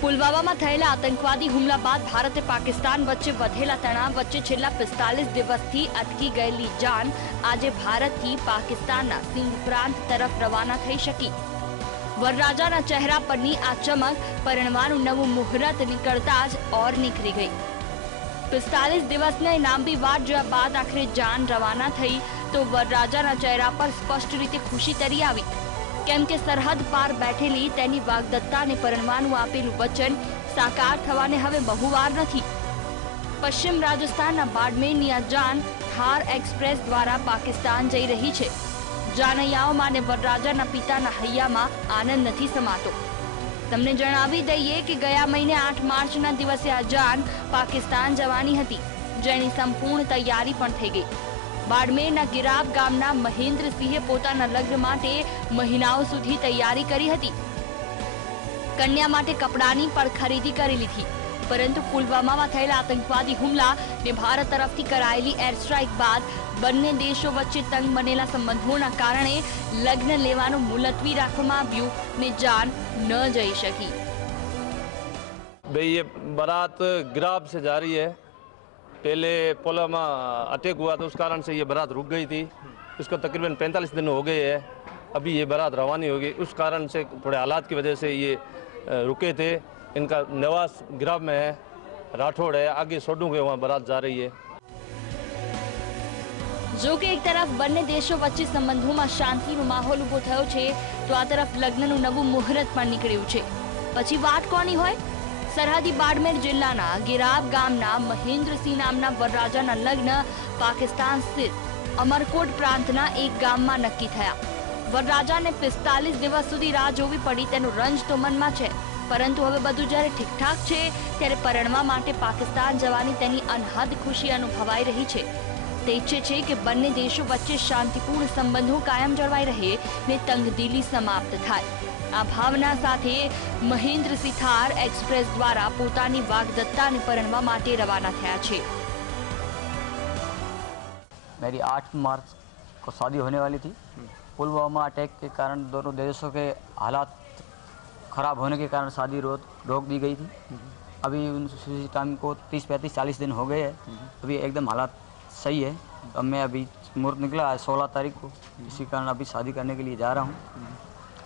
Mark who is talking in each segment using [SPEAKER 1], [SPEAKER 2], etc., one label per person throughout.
[SPEAKER 1] પુલવામામાં થયેલા આતંકવાદી હુમલા બાદ ભારતે પાકિસ્તાન વચ્ચે વધેલા તણાવ વચ્ચે છેલ્લા પિસ્તાલીસ દિવસથી અટકી ગયેલી જાન આજે ભારતથી પાકિસ્તાનના સિંધ પ્રાંત તરફ રવાના થઈ શકી વરરાજાના ચહેરા પરની આ ચમક પરિણવાનું નવું મુહૂર્ત નીકળતા જ ઓર નીકળી ગઈ પિસ્તાલીસ દિવસને લાંબી વાટ જોયા બાદ આખરે જાન રવાના થઈ તો વરરાજાના ચહેરા પર સ્પષ્ટ રીતે ખુશી તરી આવી કેમ કે સરહદ પાર બેઠેલી તેની વાગદત્તાને પરણવાનું આપેલું વચન સાકાર થવાને હવે બહુવાર નથી. પશ્ચિમ રાજસ્થાનના બાડમેરની આ જાન થાર એક્સપ્રેસ દ્વારા પાકિસ્તાન જઈ રહી છે. જાનૈયાઓમાં અને વરરાજાના પિતાના હૈયામાં આનંદ નથી સમાતો. તમને જણાવી દઈએ કે ગયા મહિને આઠ માર્ચના દિવસે આ જાન પાકિસ્તાન જવાની હતી. જેની સંપૂર્ણ તૈયારી પણ થઈ ગઈ. બાડમેરના ગિરાબ ગામના મહેન્દ્રસિંહે પોતાના લગ્ન માટે મહિનાઓ સુધી તૈયારી કરી હતી. કન્યા માટે કપડાની પણ ખરીદી કરી લીધી. પરંતુ પુલવામામાં થયેલા આતંકવાદી હુમલા ને ભારત તરફથી કરાયેલી એર સ્ટ્રાઇક બાદ બંને દેશો વચ્ચે તંગ બનેલા સંબંધોના કારણે લગ્ન લેવાનું મુલતવી રાખવામાં આવ્યું ને જાન ન જઈ શકી.
[SPEAKER 2] ભાઈ યે બારાત સે જા રહી હૈ. पहले पुलवामा अटैक हुआ था उस कारण से ये बारात रुक गई थी इसको तकरीबन 45 दिन हो गए हैं अभी ये बारात रवानी होगी उस कारण से थोड़े हालात की वजह से ये अ, रुके थे इनका नवास गिराब में है राठौड़ है आगे सोडू के वहाँ बारात जा रही है
[SPEAKER 1] જો કે એક તરફ બંને દેશો વચ્ચે સંબંધોમાં શાંતિનો માહોલ ઊભો થયો છે તો આ તરફ લગ્નનું નવું મુહૂર્ત પણ નીકળ્યું છે પછી વાત કોની હોય સરહદી બાડમેર જિલ્લાના ગિરાબ ગામના મહેન્દ્રસિંહ નામના વરરાજાના લગ્ન પાકિસ્તાન સ્થિત અમરકોટ પ્રાંતના એક ગામમાં નક્કી થયા. વરરાજાને પિસ્તાલીસ દિવસ સુધી રાહ જોવી પડી, તેનો રંજ તો મનમાં છે. પરંતુ હવે બધું જ્યારે ઠીકઠાક છે, ત્યારે પરણવા માટે પાકિસ્તાન જવાની તેની અનહદ ખુશી અનુભવાઈ રહી છે. તે ઈચ્છે છે કે બંને દેશો વચ્ચે શાંતિપૂર્ણ સંબંધો કાયમ જળવાઈ રહે ને તંગદિલી સમાપ્ત થાય આ ભાવના સાથે મહેન્દ્રસિંહ થાર એક્સપ્રેસ દ્વારા પોતાની વાગદત્તાને પરણવા માટે રવાના થયા છે
[SPEAKER 3] मेरी आठ मार्च को शादी होने वाली थी पुलवामा अटैक के कारण दोनों देशों के हालात ख़राब होने के कारण शादी रोक रोक दी गई थी अभी उन उसी टाइम को तीस पैंतीस चालीस दिन हो गए हैं अभी एकदम हालात सही है अब मैं अभी मुहूर्त निकला है सोलह तारीख को इसी कारण अभी शादी करने के लिए जा रहा हूँ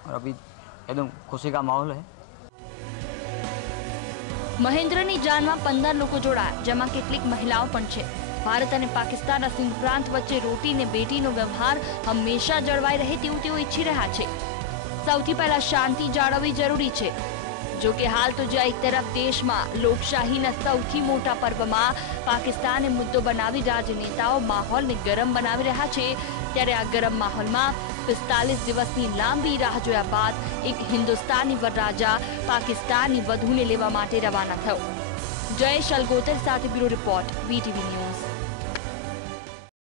[SPEAKER 3] और अभी एकदम खुशी का माहौल है
[SPEAKER 1] મહેન્દ્રની જાનમાં પંદર લોકો જોડાયા જેમાં કેટલીક મહિલાઓ પણ છે ભારત અને પાકિસ્તાનના સિંધ પ્રાંત વચ્ચે રોટી ને બેટીનો વ્યવહાર હંમેશા જળવાઈ રહે તેવું તેઓ ઈચ્છી રહ્યા છે સૌથી પહેલા શાંતિ જાળવવી જરૂરી છે જો કે હાલ તો જ્યાં એક તરફ દેશમાં લોકશાહીના સૌથી મોટા પર્વમાં પાકિસ્તાને મુદ્દો બનાવી રાજનેતાઓ માહોલને ગરમ બનાવી રહ્યા છે. ત્યારે આ ગરમ માહોલમાં પિસ્તાલીસ દિવસની લાંબી રાહ જોયા બાદ એક હિન્દુસ્તાની વરરાજા પાકિસ્તાનની વધુને લેવા માટે રવાના થયો. જયેશ અલગોતર સાથે બ્યુરો રિપોર્ટ, વીટીવી ન્યૂઝ.